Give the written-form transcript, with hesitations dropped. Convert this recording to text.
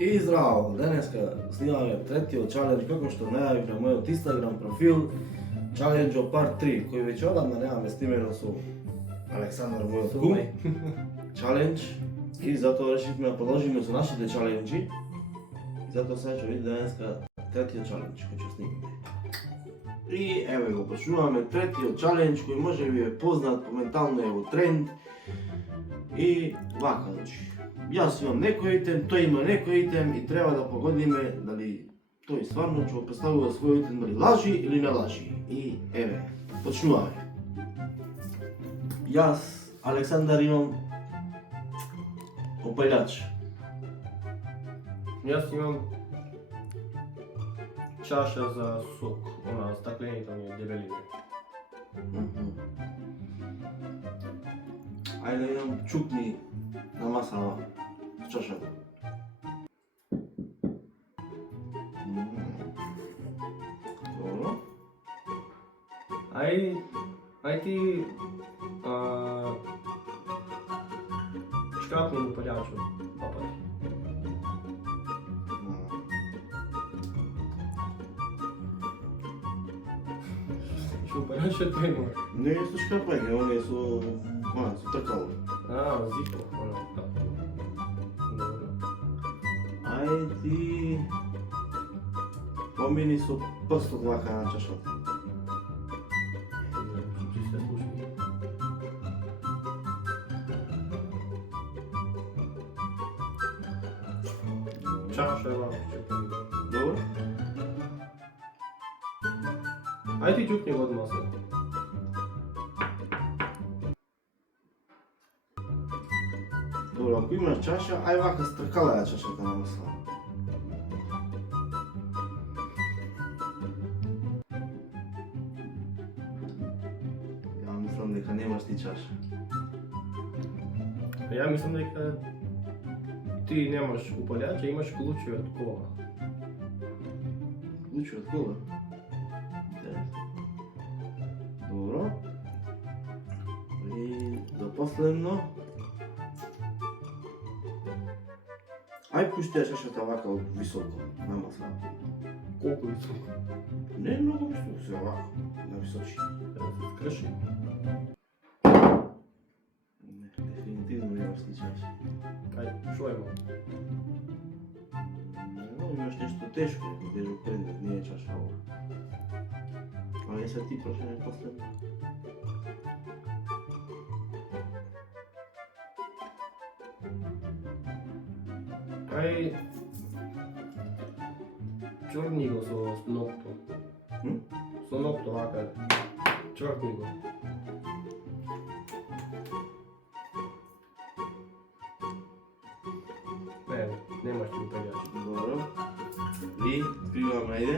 И здраво, денеска снимаме третиот чалендж како што најавив на мојот Instagram профил, чалендж парт 3, кој веќе одамна немаме снимено со Александар, мојот кум. Чалендж и затоа решивме да продолжиме со нашите чаленџи. И затоа сега ќе видите денеска третиот чалендж кој ќе снимаме. И еве го почнуваме третиот чалендж кој може би е познат, моментално е во тренд. И вака, значи, јас имам некој итем, тој има некој итем и треба да погодиме дали тој стварно ќе го представува свој итем, дали лажи или не лажи. И еве, почнуваме. Јас, Александар, имам опалјач. Јас имам чаша за сок, она стаклените оние дебелине. Ајде имам чукни на масава чашата. Добро. Ај ти шкапни до палјачот, папа ти. Шо палјачот тој има? Не е со шкапање, он е со тркало. Зипо, она така. Добро. Ајде ти помини со прстот вака на чашата. Ти се слушни. Чаша е вака, ќе помини. Добро? Ајде ти џукни го од маса. Добро, ако имаш чаша, ај вака стркала ја чашата на масава. Ја мислам дека немаш ти чаша. Ја мислам дека ти немаш упалјач, а имаш клучи од кола. Клучи од кола? Добро. И за последно. Ај пушти ја чашата вака од високо на масата. Колку високо? Не многу високо, се вака, на височи. Да се скрши. Не, дефинитивно немаш ти чаша. Ај, шо има? Но имаш нешто тешко, ако тежок предмет, не е чаша ова. Ајде сега ти прашање последно. Ај, чорни го со нокто. Со нокто вака, чорни го. Не, немаш ти упалјач. Добро. И откриваме, ајде.